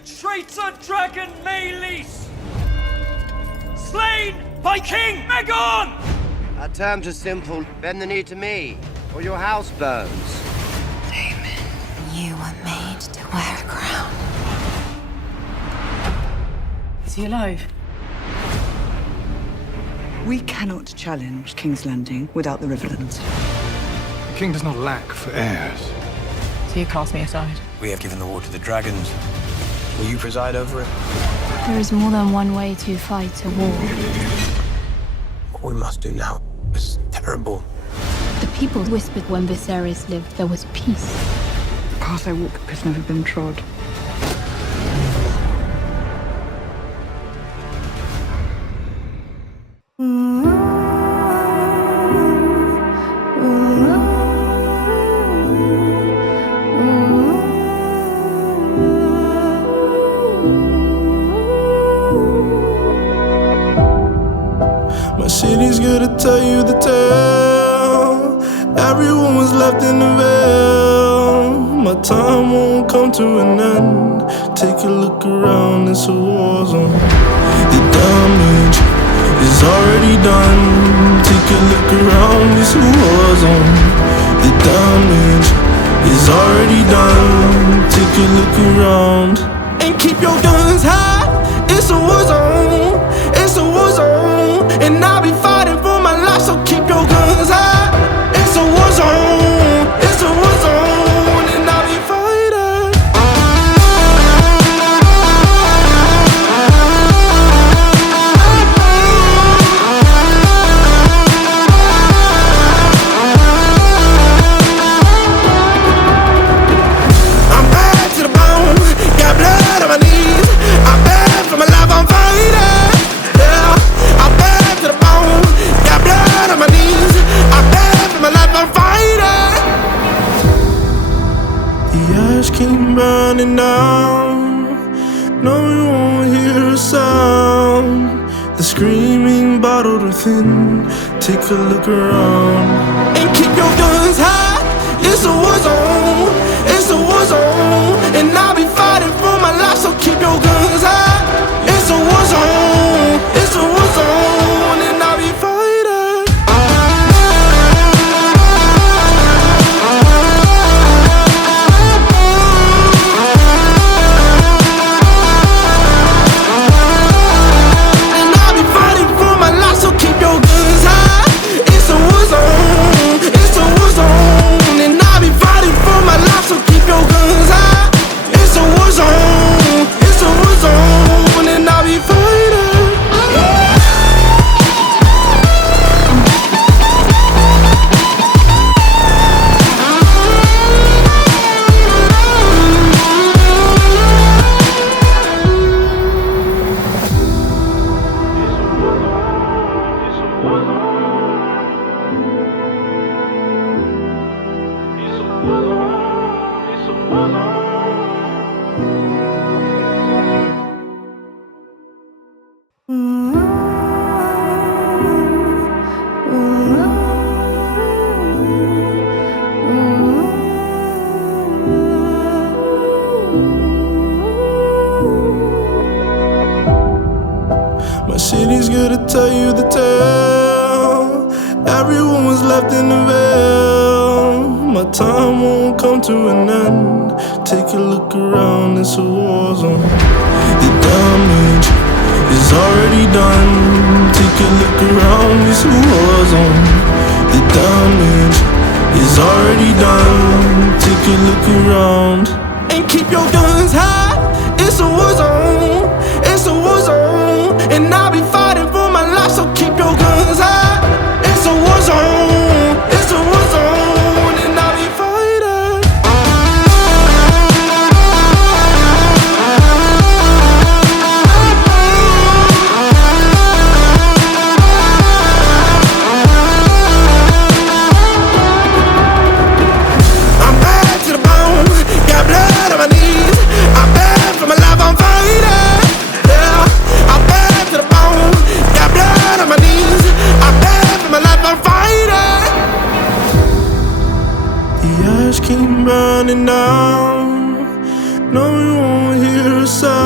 traitor dragon Meleys, slain by King Aegon! Our terms are simple. Bend the knee to me, or your house burns. Aemond, you were made to wear a crown. Is he alive? We cannot challenge King's Landing without the Riverlands. The king does not lack for heirs. So you cast me aside? We have given the war to the dragons. Will you preside over it? There is more than one way to fight a war. What we must do now is terrible. The people whispered when Viserys lived there was peace. The path I walk has never been trod. My city's gonna tell you the tale. Everyone was left in the veil. My time won't come to an end. Take a look around, it's a war zone. The damage is already done. Take a look around, it's a war zone. The damage is already done. Take a look around. And keep your guns high, it's a war zone. It's a war zone. And I'll be fighting for my life, so keep your guns high. It's a war zone. It's a war zone. And I'll be fighting. I'm bad to the bone. Got blood on my knees. I'm bad for my life, I'm fighting. Yeah, I'm bad to the bone. Got blood on my knees. I'm bad for my life, I'm fighting. The ash keep burning down. No, you won't hear a sound. The screaming bottled within. Take a look around. And keep your guns high. It's a war zone. It's a war zone. And I'll be fighting for my life, so keep your guns high. It's a war zone. It's a war zone. And I'll be fighting. And I'll be fighting for my life, so keep your guns high. It's a war zone. It's a war zone. And I'll be fighting for my life, so keep your guns high. It's a war zone. It's a war zone. And I'll be fighting. My city's gonna tell you the tale. Everyone was left in the veil. My time won't come to an end. Take a look around, it's a war zone. The damage is already done. Take a look around, it's a war zone. The damage is already done. Take a look around. And keep your guns high. It's a war zone. It's a war zone. And I'll be fighting for my life, so keep your guns high. It's a war zone. It's a war zone. And I'll be fighting. I'm bad to the bone. Got blood on my knees. I'm bad for my life, I'm fighting. Yeah, I'm bad to the bone. Got blood on my knees. I'm bad for my life, I'm fighting. The ash keep burning down. No, you won't hear a sound.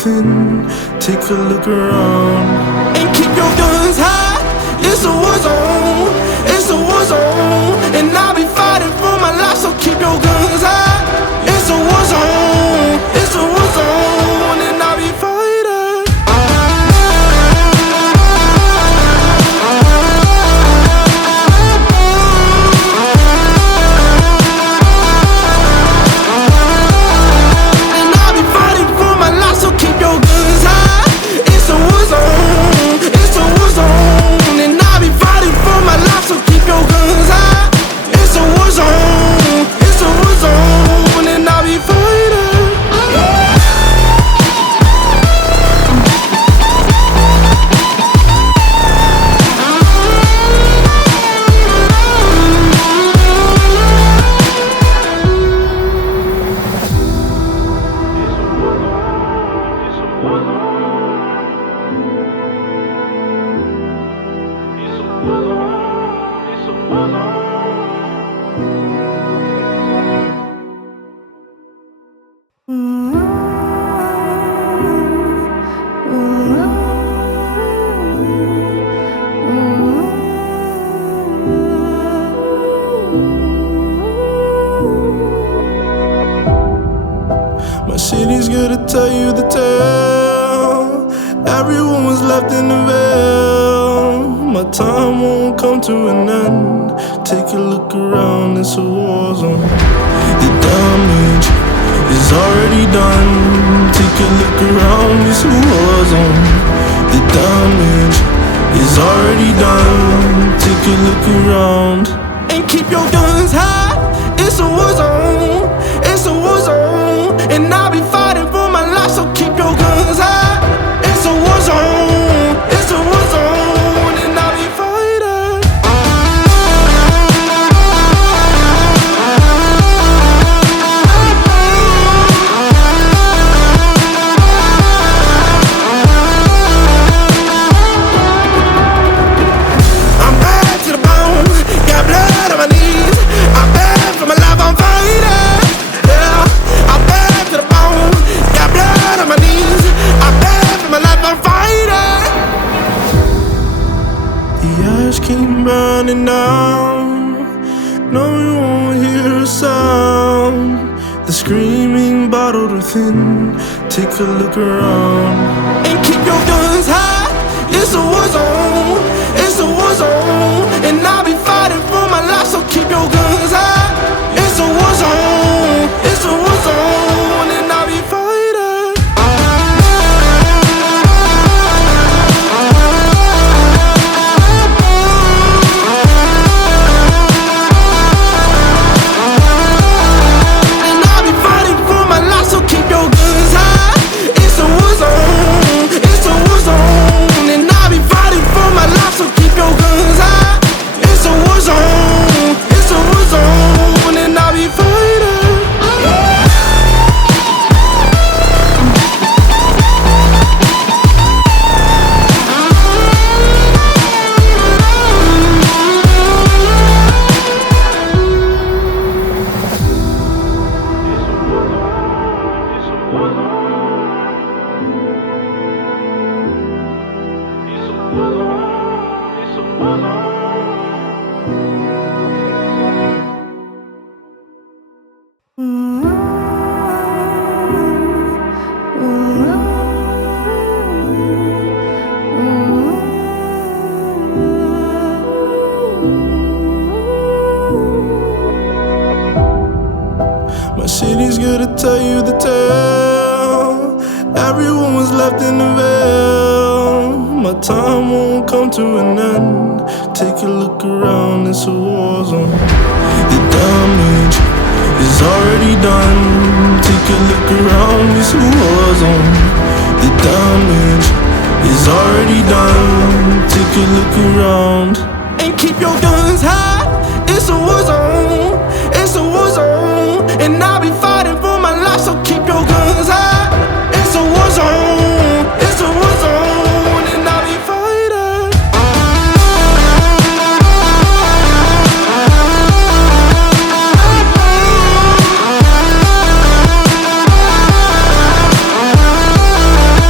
within. Take a look around and keep your guns high. It's a war zone, it's a war zone, and I'll be fighting for my life, so keep your guns high. It's a war zone, it's a war zone, and I'll be fighting. My city's gonna tell you the tale. Everyone was left in the veil. My time won't come to an end. Take a look around, it's a war zone. The damage is already done. Take a look around, it's a war zone. The damage is already done. Take a look around and keep your guns high. It's a war zone, it's a war zone, and I'll be fighting for my life, so keep your guns high. It's a war zone, it's a war zone, and I'll be fighting. I'm bad to the bone, got blood on my knees. I'm bad for my life, I'm fighting. Yeah, I'm bad to the bone, got blood on my knees. I'm bad for my life, I'm fighting. The ash keep burning down. No, you won't hear a sound. The screaming bottled within. Take a look around and keep your guns high. It's a war zone, it's a war zone, and I'll be fighting for my life, so keep your guns high. It's a war zone, it's a war zone, and I'll be fighting. And I'll be fighting for my life, so keep your guns high. It's a war zone, it's a war zone, and I'll be fighting for my life, so keep your guns high. It's a war zone, it's a war zone, and I'll be fighting. My city's gonna tell you the tale. Everyone was left in the veil. My time won't come to an end. Take a look around, it's a war zone. The damage is already done. Take a look around, it's a war zone. The damage is already done. Take a look around and keep your guns high. It's a war zone, it's a war zone, and I'll be fighting for my life, so keep your guns high. It's a war zone, it's a war zone, and I'll be fighting.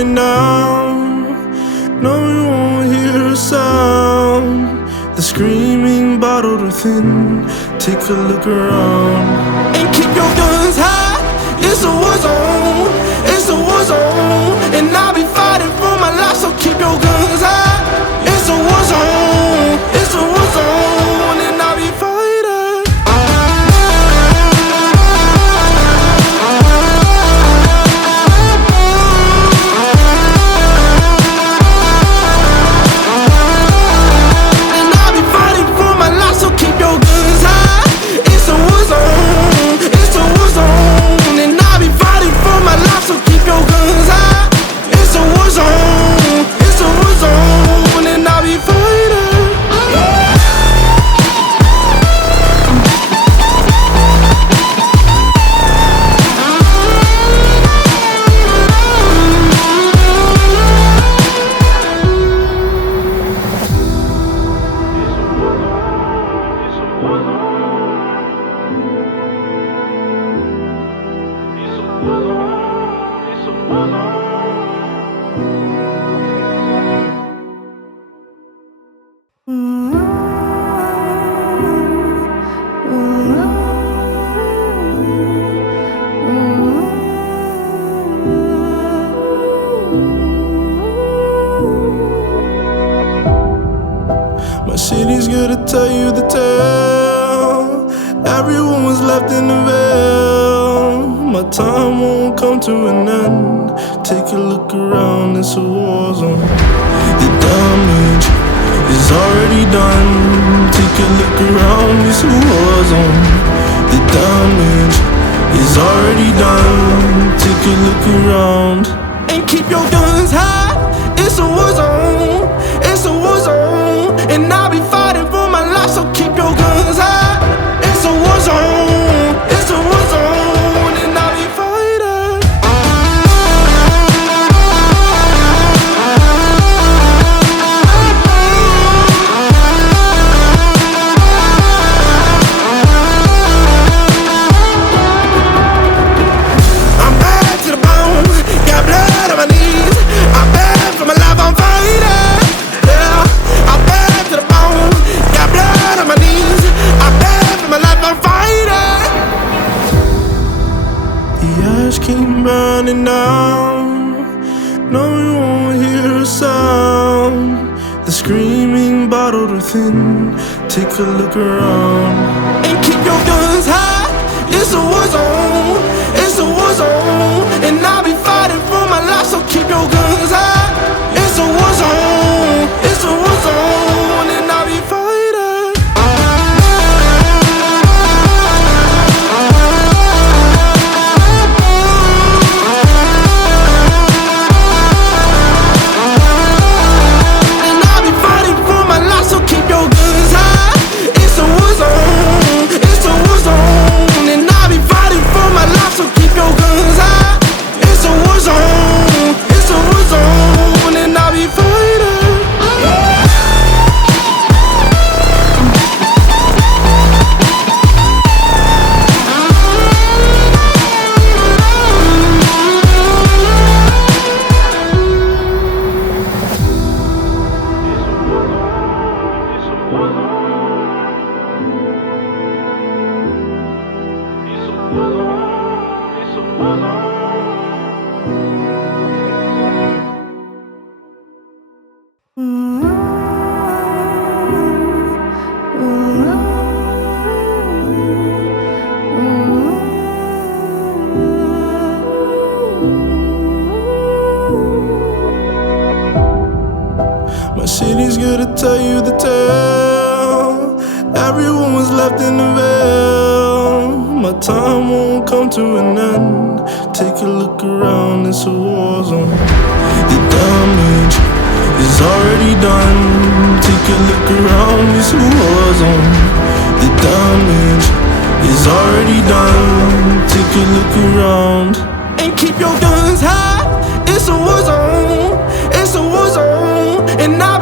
burning now. No, you won't hear a sound. The screaming bottled within. Take a look around and keep your guns high. It's a war zone. It's a war zone, and I'll be fighting for my life. So keep your guns high. It's a war zone. It's a war zone, and I'll be fighting. My city's gonna tell you the tale. Everyone was left in the veil. My time won't come to an end. Take a look around, it's a war zone. The damage is already done. Take a look around, it's a war zone. The damage is already done. Take a look around and keep your guns high. It's a war zone. It's a war zone, and I'll be fighting for my life. So keep your guns high. It's a war zone. It's a war zone, and I'll be fighting. I'm bad to the bone. Got blood on my knees. I'm bad for my life. I'm fighting. Yeah, I'm bad to the bone. Got blood on my knees. I'm bad for my life. I'm fighting. The ash keep burning now. No, you won't hear a sound. The screaming bottled within. Take a look around and keep your guns high. It's a war zone. It's a war zone, and I'll be fighting for my life. So keep your guns high. It's a war zone. It's a war zone, and I'll be fighting. And I'll be fighting for my life. So keep your guns high. It's a war zone. It's a war zone, and I'll be fighting for my life. So keep your guns high. It's a war zone. It's a war zone, and I'll be fighting. My city's gonna tell you the tale. Everyone was left in the veil. My time won't come to an end. Take a look around, it's a war zone. The damage is already done. Take a look around, it's a war zone. The damage is already done. Take a look around and keep your guns high. It's a war zone. It's a war zone, and